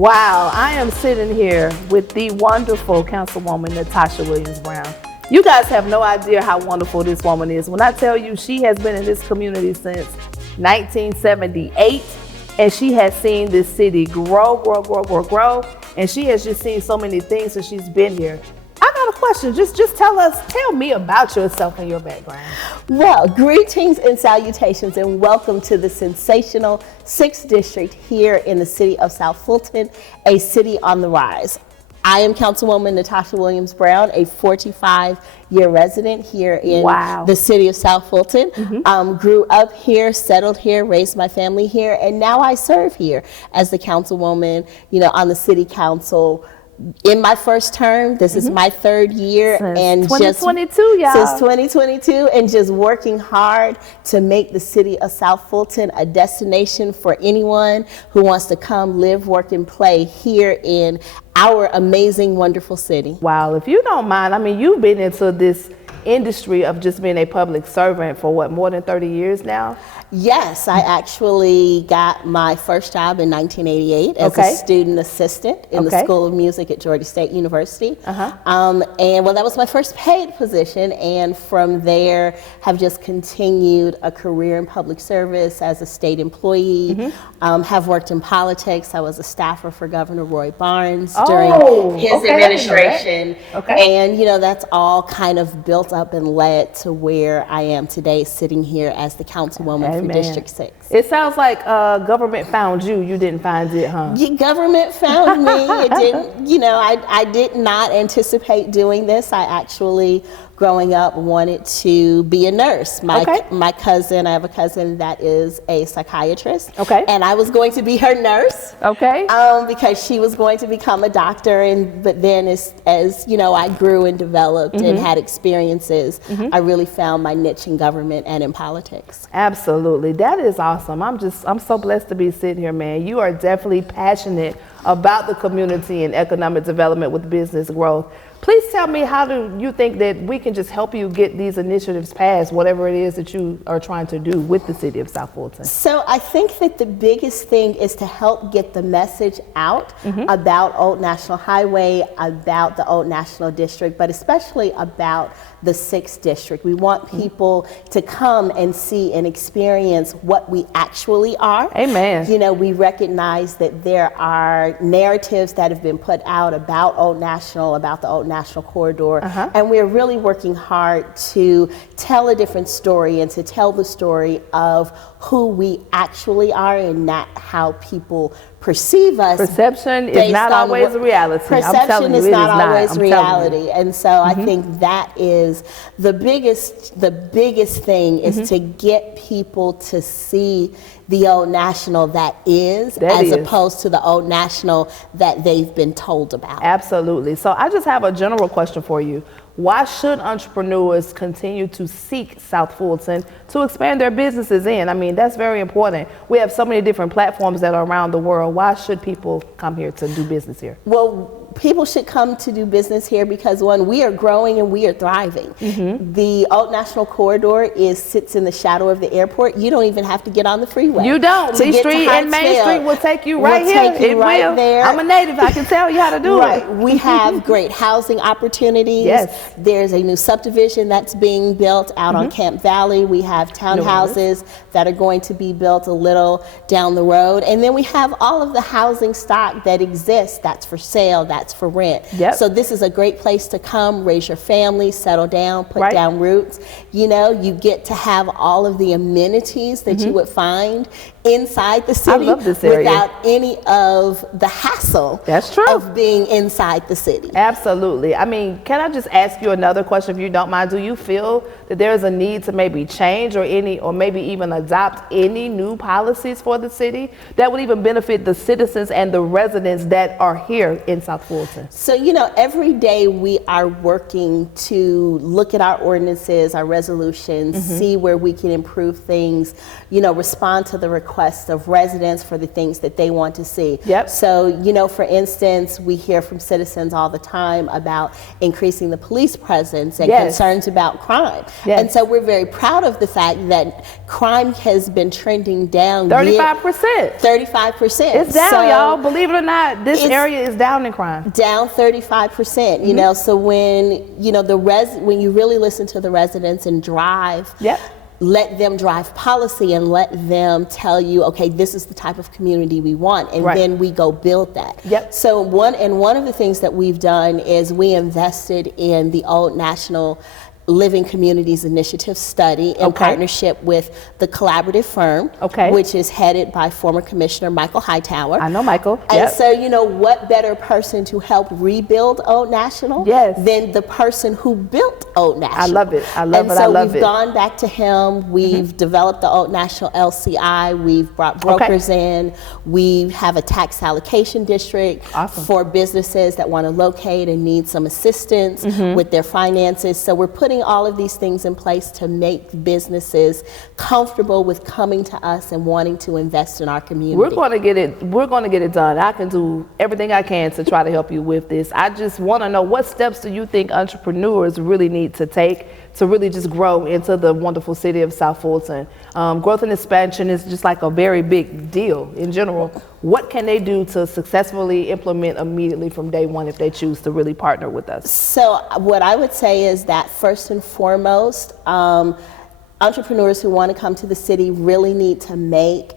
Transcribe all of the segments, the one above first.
Wow, I am sitting here with the wonderful Councilwoman Natasha Williams-Brown. You guys have no idea how wonderful this woman is. When I tell you she has been in this community since 1978, and she has seen this city grow, and she has just seen so many things since she's been here. I got a question. Just tell me about yourself and your background. Well, greetings and salutations, and welcome to the sensational 6th District here in the city of South Fulton, a city on the rise. I am Councilwoman Natasha Williams-Brown, a 45-year resident here in the city of South Fulton. Grew up here, settled here, raised my family here, and now I serve here as the councilwoman, on the city council. In my first term, this is my 3rd year, since 2022, y'all. Since 2022, and just working hard to make the city of South Fulton a destination for anyone who wants to come live, work, and play here in our amazing, wonderful city. Wow, if you don't mind, you've been into this industry of just being a public servant for what, more than 30 years now? Yes, I actually got my first job in 1988 as a student assistant in the School of Music at Georgia State University. And that was my first paid position, and from there have just continued a career in public service as a state employee, have worked in politics. I was a staffer for Governor Roy Barnes during his administration. And that's all kind of built up and led to where I am today, sitting here as the councilwoman for District 6. It sounds like government found you. You didn't find it, huh? Government found me. It didn't, I did not anticipate doing this. I actually, growing up, wanted to be a nurse. My cousin, I have a cousin that is a psychiatrist. And I was going to be her nurse. Because she was going to become a doctor. But then as I grew and developed and had experiences, I really found my niche in government and in politics. Absolutely. That is awesome. I'm so blessed to be sitting here, man. You are definitely passionate about the community and economic development with business growth. Please tell me, how do you think that we can just help you get these initiatives passed, whatever it is that you are trying to do with the city of South Fulton? So I think that the biggest thing is to help get the message out about Old National Highway, about the Old National District, but especially about the 6th District. We want people to come and see and experience what we actually are. Amen. We recognize that there are narratives that have been put out about Old National, about the Old National Corridor, and we're really working hard to tell a different story and to tell the story of who we actually are and not how people perceive us. Perception is not always reality. Perception is not always reality. And so I think that is the biggest thing, is to get people to see the Old National that is, as opposed to the Old National that they've been told about. Absolutely. So I just have a general question for you. Why should entrepreneurs continue to seek South Fulton to expand their businesses in? That's very important. We have so many different platforms that are around the world. Why should people come here to do business here? Well, people should come to do business here because, one, we are growing and we are thriving. The Old National Corridor sits in the shadow of the airport. You don't even have to get on the freeway. You don't. Lee Street and Main Street will take you right here. It will. There. I'm a native. I can tell you how to do it. We have great housing opportunities. There's a new subdivision that's being built out on Camp Valley. We have townhouses that are going to be built a little down the road. And then we have all of the housing stock that exists that's for sale, that's for rent. So this is a great place to come, raise your family, settle down, put down roots. You get to have all of the amenities that you would find inside the city without any of the hassle of being inside the city. Absolutely. Can I just ask you another question, if you don't mind? Do you feel that there's a need to maybe change or maybe even adopt any new policies for the city that would even benefit the citizens and the residents that are here in South Fulton? So, every day we are working to look at our ordinances, our resolutions, see where we can improve things, respond to the requests requests of residents for the things that they want to see. Yep. So, you know, for instance, we hear from citizens all the time about increasing the police presence and Yes. concerns about crime. Yes. And so we're very proud of the fact that crime has been trending down 35%. 35%. It's down, So y'all. Believe it or not, this area is down in crime. down 35%, you know, so when, you know, when you really listen to the residents and drive, Yep. let them drive policy and let them tell you, okay, this is the type of community we want, and Right. then we go build that. Yep. So one of the things that we've done is we invested in the Old National Living Communities Initiative study in Okay. partnership with the collaborative firm, Okay. which is headed by former Commissioner Michael Hightower. I know Michael. And Yep. so, you know, what better person to help rebuild Old National Yes. than the person who built Old National? I love it. I love and it. so I love we've it. gone back to him. We've developed the Old National LCI. We've brought brokers in. We have a tax allocation district Awesome. for businesses that want to locate and need some assistance with their finances. So we're putting all of these things in place to make businesses comfortable with coming to us and wanting to invest in our community. We're going to get it. We're going to get it done. I can do everything I can to try to help you with this. I just want to know, what steps do you think entrepreneurs really need to take to really just grow into the wonderful city of South Fulton? Growth and expansion is just like a very big deal in general. What can they do to successfully implement immediately from day one if they choose to really partner with us? So what I would say is that first and foremost, entrepreneurs who want to come to the city really need to make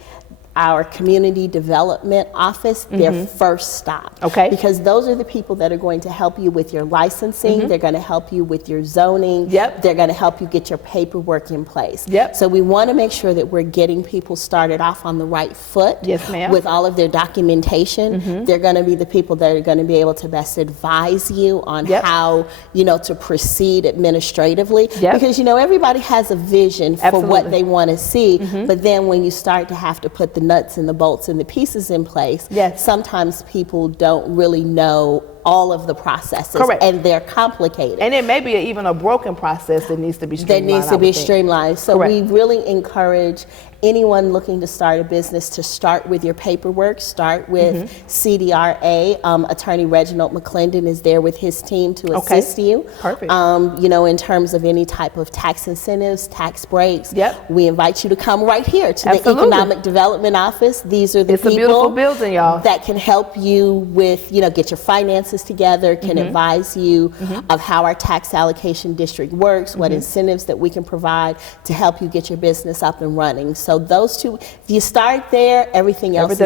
our community development office their first stop. Okay. Because those are the people that are going to help you with your licensing, they're going to help you with your zoning, Yep. they're going to help you get your paperwork in place. Yep. So we want to make sure that we're getting people started off on the right foot. Yes, ma'am. With all of their documentation. They're going to be the people that are going to be able to best advise you on Yep. how, you know, to proceed administratively. Yep. Because, you know, everybody has a vision for Absolutely. what they want to see, but then when you start to have to put the nuts and the bolts and the pieces in place, Yes. sometimes people don't really know all of the processes. Correct. And they're complicated. And it may be even a broken process that needs to be That streamlined. needs to I be would think. streamlined. So Correct. we really encourage anyone looking to start a business to start with your paperwork, start with CDRA. Attorney Reginald McClendon is there with his team to Okay. assist you. Perfect. You know, in terms of any type of tax incentives, tax breaks. Yep. We invite you to come right here to Absolutely. the Economic Development Office. These are the It's a people beautiful building, y'all. that can help you with, you know, get your finances together, can advise you of how our tax allocation district works, what incentives that we can provide to help you get your business up and running. So those two, if you start there, everything else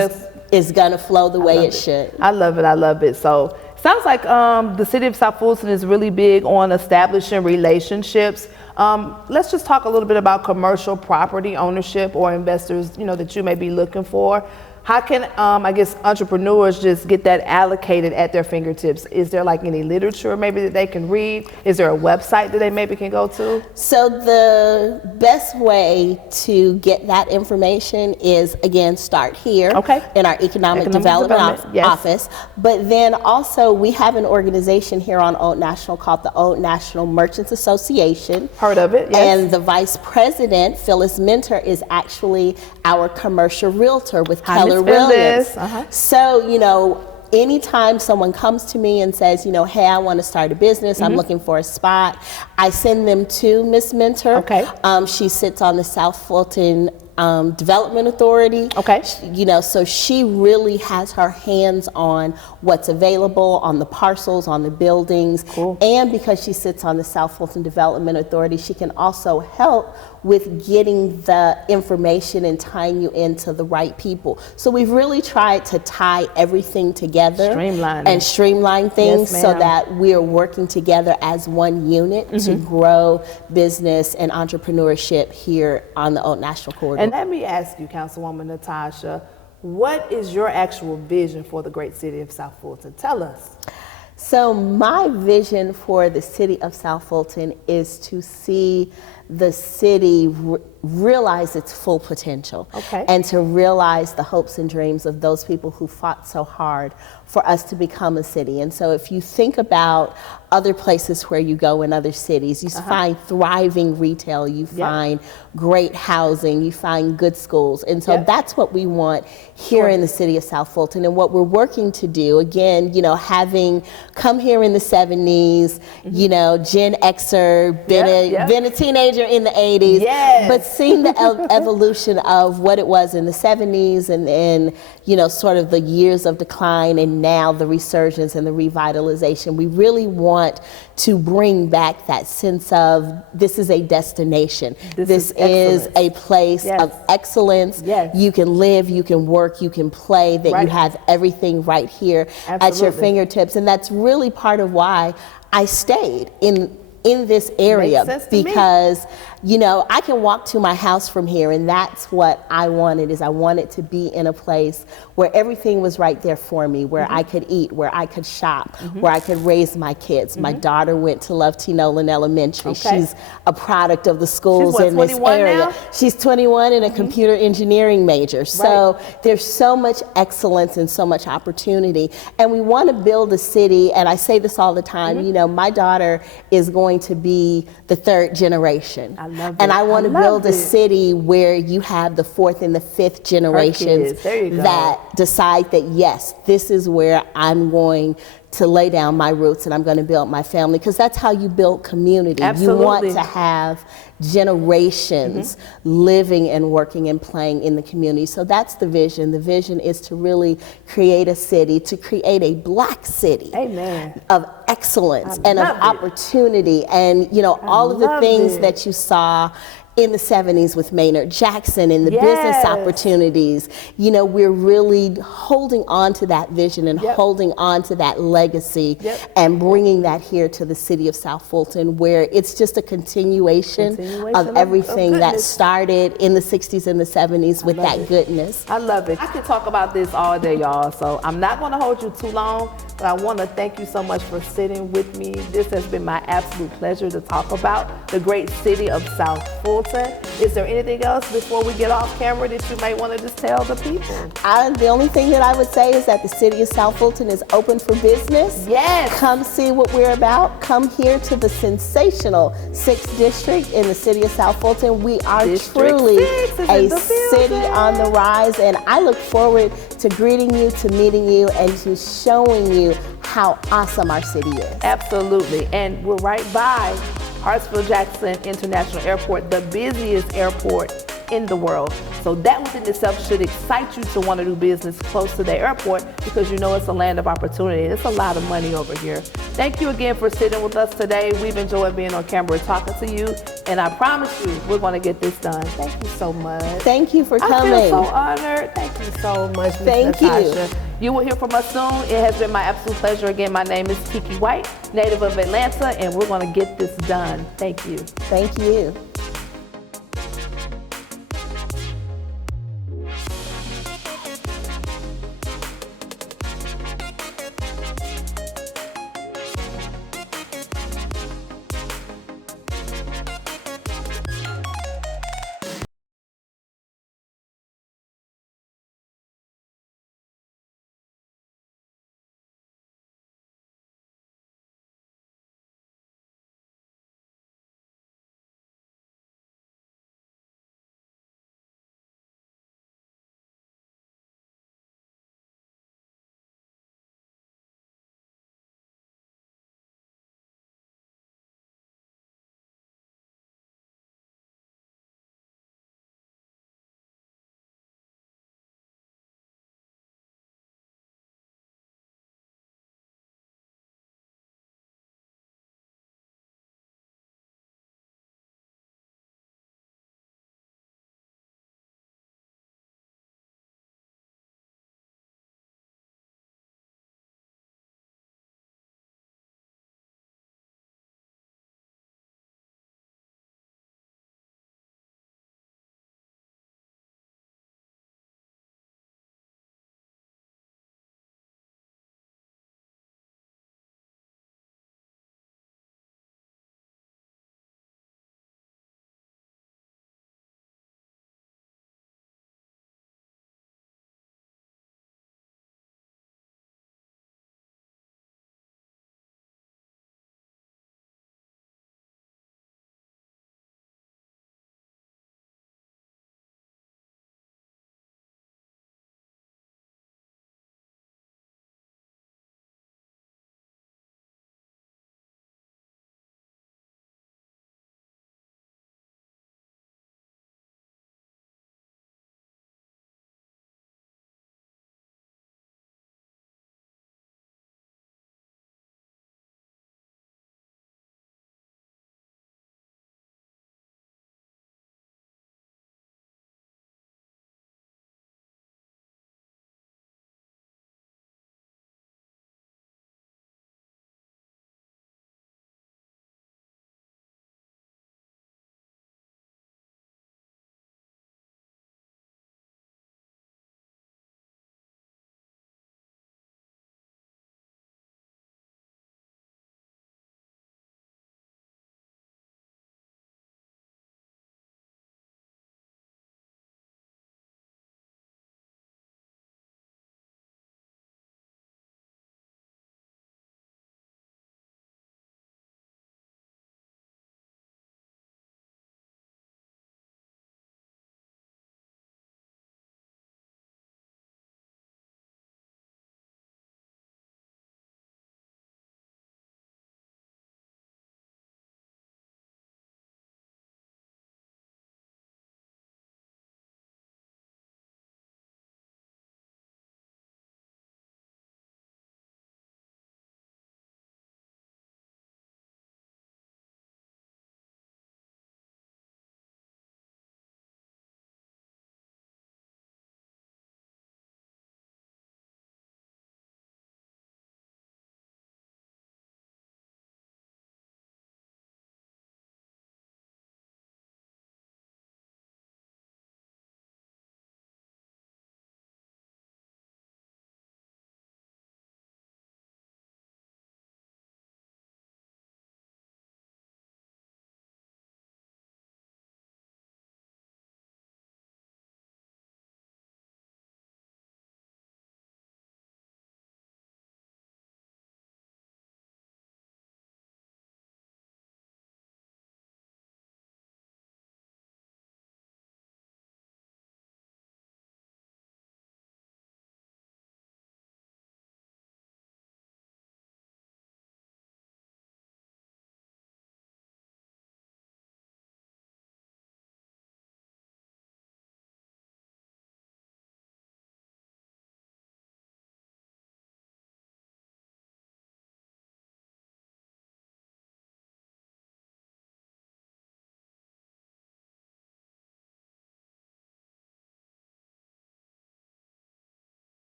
is going to flow the way it should. I love it. I love it. So sounds like the city of South Fulton is really big on establishing relationships. Let's just talk a little bit about commercial property ownership or investors, you know, that you may be looking for. How can, I guess, entrepreneurs just get that allocated at their fingertips? Is there like any literature maybe that they can read? Is there a website that they maybe can go to? So the best way to get that information is, again, start here in our Economic Development yes. Office. But then also we have an organization here on Old National called the Old National Merchants Association. Heard of it, yes. And the vice president, Phyllis Minter, is actually our commercial realtor with Keller Williams. So, you know, anytime someone comes to me and says, you know, hey, I want to start a business, I'm looking for a spot, I send them to Miss Minter. Okay. She sits on the South Fulton Development Authority. Okay. You know, so she really has her hands on what's available, on the parcels, on the buildings. Cool. And because she sits on the South Fulton Development Authority, she can also help with getting the information and tying you into the right people. So we've really tried to tie everything together and streamline things so that we're working together as one unit to grow business and entrepreneurship here on the Old National Corridor. And let me ask you, Councilwoman Natasha, what is your actual vision for the great city of South Fulton? Tell us. So my vision for the city of South Fulton is to see the city realize its full potential, and to realize the hopes and dreams of those people who fought so hard for us to become a city. And so if you think about other places where you go in other cities, you find thriving retail, you find great housing, you find good schools. And so that's what we want here in the city of South Fulton. And what we're working to do, again, you know, having come here in the 70s, you know, Gen Xer, been a teenager in the 80s, but seeing the evolution of what it was in the 70s and then, you know, sort of the years of decline and now the resurgence and the revitalization, we really want to bring back that sense of this is a destination. This is a place of excellence. You can live, you can work, you can play, that you have everything right here at your fingertips. And that's really part of why I stayed in this area, because you know, I can walk to my house from here, and that's what I wanted. Is I wanted to be in a place where everything was right there for me, where I could eat, where I could shop, where I could raise my kids. My daughter went to Love T. Nolan Elementary. She's a product of the schools in this area. Now? She's 21 and a computer engineering major. So there's so much excellence and so much opportunity, and we want to build a city. And I say this all the time. You know, my daughter is going to be the third generation. And I want to build a city where you have the fourth and the fifth generations that decide that, yes, this is where I'm going to lay down my roots and I'm going to build my family, because that's how you build community. You want to have generations living and working and playing in the community. So that's the vision. The vision is to really create a city, to create a Black city of excellence and of opportunity, and you know, all of the things that you saw in the 70s with Maynard Jackson and the business opportunities. You know, we're really holding on to that vision and holding on to that legacy and bringing that here to the city of South Fulton, where it's just a continuation of everything that started in the 60s and the 70s with that goodness. I love it. I could talk about this all day, y'all, so I'm not going to hold you too long, but I want to thank you so much for sitting with me. This has been my absolute pleasure to talk about the great city of South Fulton. Is there anything else before we get off camera that you might want to just tell the people? The only thing that I would say is that the city of South Fulton is open for business. Come see what we're about. Come here to the sensational 6th District in the city of South Fulton. We are truly a city on the rise, and I look forward to greeting you, to meeting you, and to showing you how awesome our city is. Absolutely, and we're right by Hartsfield-Jackson International Airport, the busiest airport in the world. So that within itself should excite you to want to do business close to the airport, because you know it's a land of opportunity. It's a lot of money over here. Thank you again for sitting with us today. We've enjoyed being on camera talking to you, and I promise you we're going to get this done. Thank you so much. Thank you for coming. I feel so honored. Thank you so much, Ms. Natasha. You will hear from us soon. It has been my absolute pleasure. Again, my name is Kiki White, native of Atlanta, and we're going to get this done. Thank you. Thank you.